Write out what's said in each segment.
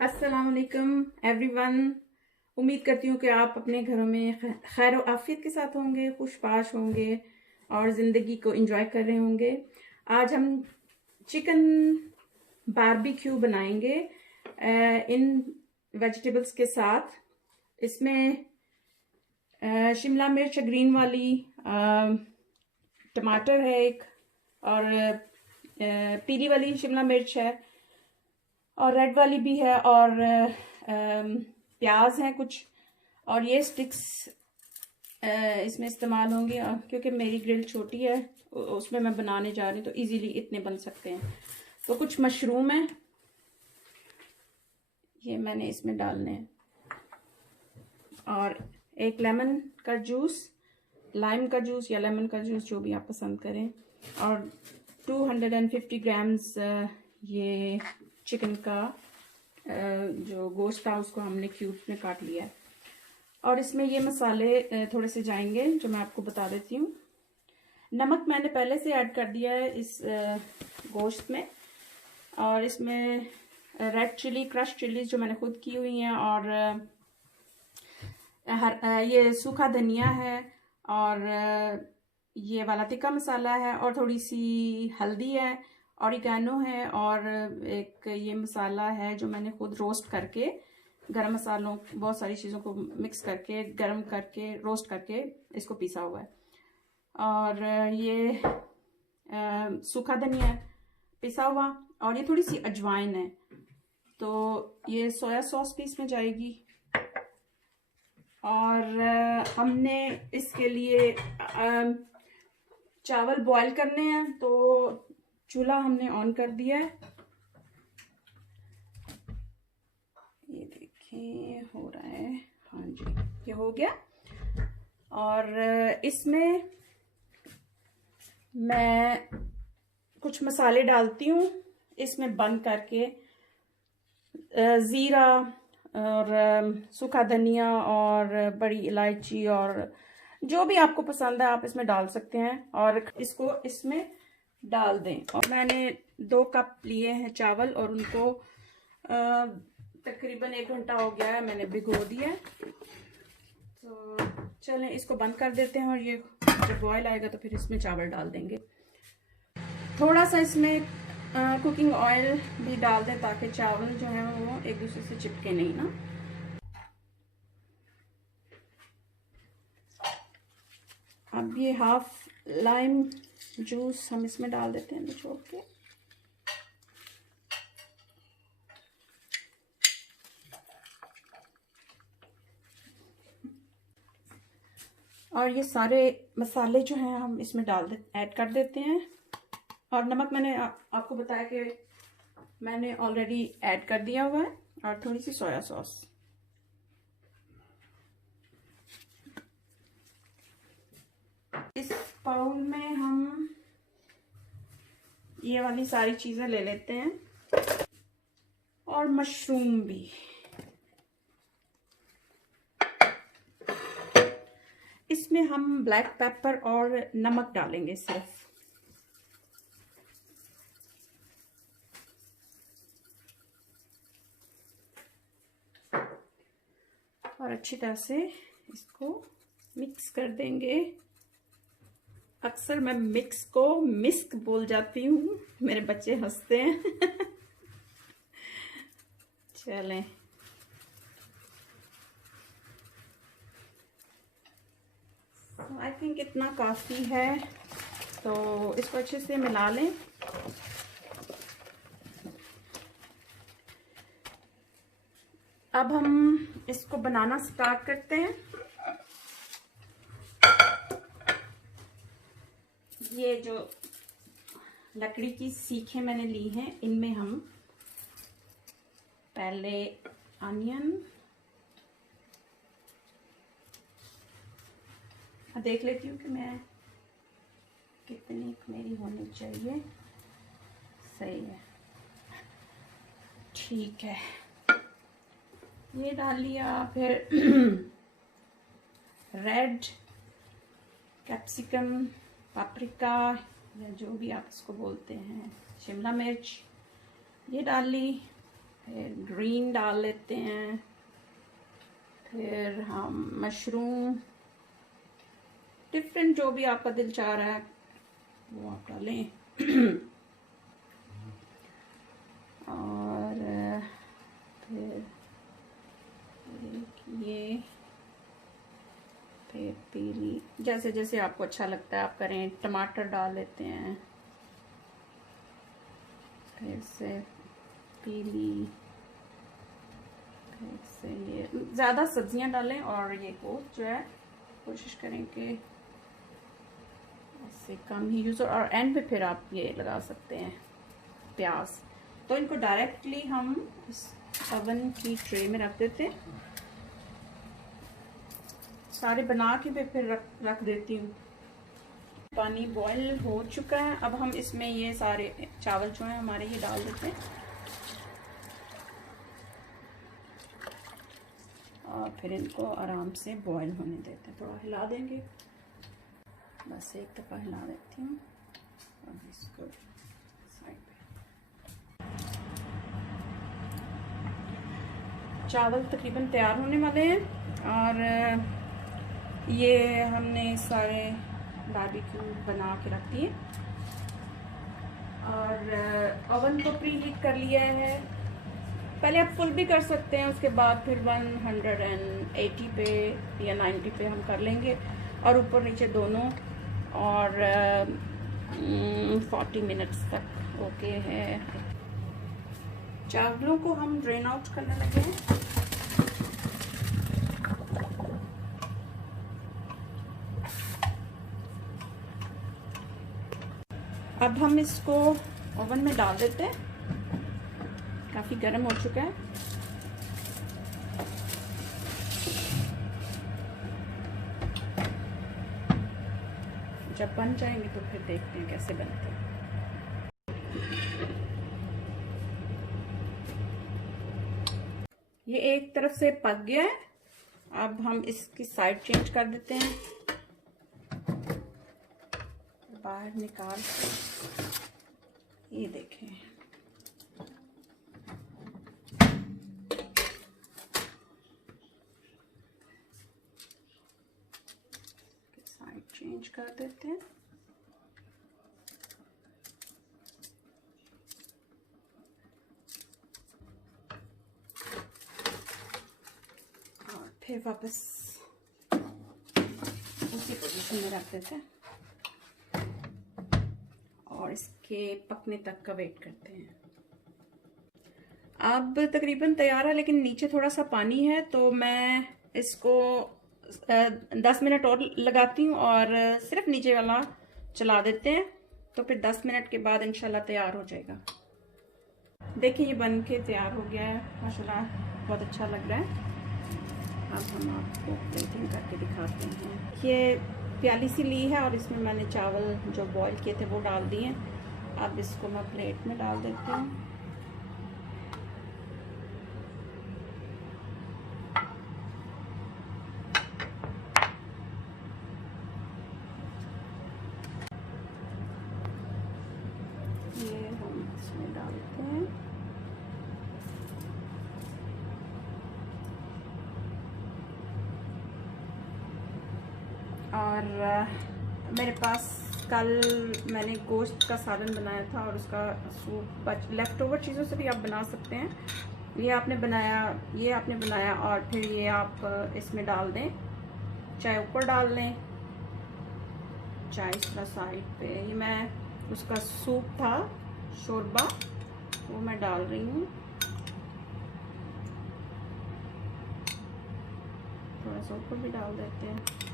अस्सलाम वालेकुम एवरीवन। उम्मीद करती हूँ कि आप अपने घरों में खैर और आफियत के साथ होंगे, खुशपाश होंगे और ज़िंदगी को एंजॉय कर रहे होंगे। आज हम चिकन बारबेक्यू बनाएंगे इन वेजिटेबल्स के साथ। इसमें शिमला मिर्च ग्रीन वाली, टमाटर है एक, और पीली वाली शिमला मिर्च है और रेड वाली भी है, और प्याज हैं कुछ, और ये स्टिक्स इसमें इस्तेमाल होंगे क्योंकि मेरी ग्रिल छोटी है, उसमें मैं बनाने जा रही हूँ तो इजीली इतने बन सकते हैं। तो कुछ मशरूम है, ये मैंने इसमें डालने हैं, और एक लेमन का जूस, लाइम का जूस या लेमन का जूस जो भी आप पसंद करें, और 250 ग्राम्स ये चिकन का जो गोश्त था उसको हमने क्यूब में काट लिया है। और इसमें ये मसाले थोड़े से जाएंगे जो मैं आपको बता देती हूँ। नमक मैंने पहले से ऐड कर दिया है इस गोश्त में, और इसमें रेड चिली, क्रश चिलीज जो मैंने खुद की हुई हैं, और ये सूखा धनिया है, और ये वाला तिक्का मसाला है, और थोड़ी सी हल्दी है, ऑरिगेनो है, और एक ये मसाला है जो मैंने खुद रोस्ट करके, गरम मसालों बहुत सारी चीज़ों को मिक्स करके गरम करके रोस्ट करके इसको पीसा हुआ है, और ये सूखा धनिया है पिसा हुआ, और ये थोड़ी सी अजवाइन है। तो ये सोया सॉस भी इसमें जाएगी, और हमने इसके लिए चावल बॉईल करने हैं, तो चूल्हा हमने ऑन कर दिया है। ये देखिए हो रहा है, हाँ जी ये हो गया। और इसमें मैं कुछ मसाले डालती हूँ इसमें बंद करके, ज़ीरा और सूखा धनिया और बड़ी इलायची, और जो भी आपको पसंद है आप इसमें डाल सकते हैं, और इसको इसमें डाल दें। और मैंने 2 कप लिए हैं चावल, और उनको तकरीबन 1 घंटा हो गया है मैंने भिगो दिया। तो चलें इसको बंद कर देते हैं, और ये जब बॉयल आएगा तो फिर इसमें चावल डाल देंगे। थोड़ा सा इसमें कुकिंग ऑयल भी डाल दें ताकि चावल जो है वो एक दूसरे से चिपके नहीं ना। अब ये हाफ लाइम जूस हम इसमें डाल देते हैं निचोड़ के, और ये सारे मसाले जो हैं हम इसमें ऐड कर देते हैं। और नमक मैंने आपको बताया कि मैंने ऑलरेडी ऐड कर दिया हुआ है, और थोड़ी सी सोया सॉस। इस बाउल में हम ये वाली सारी चीजें ले लेते हैं, और मशरूम भी। इसमें हम ब्लैक पेपर और नमक डालेंगे सिर्फ, और अच्छी तरह से इसको मिक्स कर देंगे। अक्सर मैं मिक्स को मिस्क बोल जाती हूँ, मेरे बच्चे हंसते हैं। चलें आई थिंक इतना काफ़ी है, तो इसको अच्छे से मिला लें। अब हम इसको बनाना स्टार्ट करते हैं। ये जो लकड़ी की सीखें मैंने ली हैं, इनमें हम पहले अनियन देख लेती हूँ कि मैं कितनी मेरी होनी चाहिए। सही है, ठीक है, ये डाल लिया। फिर रेड कैप्सिकम, पापरिका या जो भी आप इसको बोलते हैं, शिमला मिर्च ये डाल ली, फिर ग्रीन डाल लेते हैं, फिर हम मशरूम, डिफरेंट जो भी आपका दिल चाह रहा है वो आप डालें। और फिर ये, फिर पीली, जैसे जैसे आपको अच्छा लगता है आप करें। टमाटर डाल लेते हैं, फिर से पीली, फिर से ये। ज़्यादा सब्जियां डालें और ये गोश्त जो है कोशिश करें कि इससे कम ही यूज़, और एंड पे फिर आप ये लगा सकते हैं प्याज। तो इनको डायरेक्टली हम इस ओवन की ट्रे में रख देते हैं। सारे बना के भी फिर रख देती हूँ। पानी बॉईल हो चुका है, अब हम इसमें ये सारे चावल जो हैं हमारे ये डाल देते हैं और फिर इनको आराम से बॉईल होने देते हैं। थोड़ा हिला देंगे, बस एक दफ़ा हिला देती हूँ और इसको साइड पे। चावल तकरीबन तैयार होने वाले हैं और ये हमने सारे बारबेक्यू बना के रख दिए और ओवन को प्री हीट कर लिया है। पहले आप फुल भी कर सकते हैं, उसके बाद फिर 180 पे या 90 पे हम कर लेंगे और ऊपर नीचे दोनों, और 40 मिनट्स तक ओके है। चावलों को हम ड्रेन आउट करने लगे हैं। अब हम इसको ओवन में डाल देते हैं, काफ़ी गर्म हो चुका है। जब बन जाएंगे तो फिर देखते हैं कैसे बनते हैं। ये एक तरफ से पक गया है, अब हम इसकी साइड चेंज कर देते हैं, बाहर निकाल के। ये देखें, साइड चेंज कर देते हैं। और फिर वापस उसी पोजीशन में रख देते हैं और इसके पकने तक का वेट करते हैं। अब तकरीबन तैयार है, लेकिन नीचे थोड़ा सा पानी है, तो मैं इसको 10 मिनट और लगाती हूँ और सिर्फ नीचे वाला चला देते हैं, तो फिर 10 मिनट के बाद इंशाल्लाह तैयार हो जाएगा। देखिए ये बन के तैयार हो गया है, माशाल्लाह बहुत अच्छा लग रहा है। अब हम आपको प्लेटिंग करके दिखाते हैं। ये प्याली सी ली है और इसमें मैंने चावल जो बॉईल किए थे वो डाल दिए। अब इसको मैं प्लेट में डाल देती हूँ। ये हम इसमें डालते हैं और मेरे पास कल मैंने गोश्त का सालन बनाया था और उसका सूप लेफ़्ट ओवर चीज़ों से भी आप बना सकते हैं। ये आपने बनाया और फिर ये आप इसमें डाल दें, चाहे ऊपर डाल लें चाहे इस तरह साइड पे। ये मैं उसका सूप था, शोरबा, वो मैं डाल रही हूँ। थोड़ा सा ऊपर भी डाल देते हैं।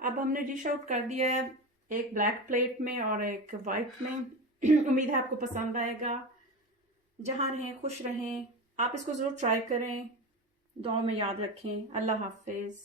अब हमने डिश आउट कर दिया है, एक ब्लैक प्लेट में और एक वाइट में। उम्मीद है आपको पसंद आएगा। जहाँ रहें खुश रहें, आप इसको ज़रूर ट्राई करें, दुआ में याद रखें। अल्लाह हाफिज़।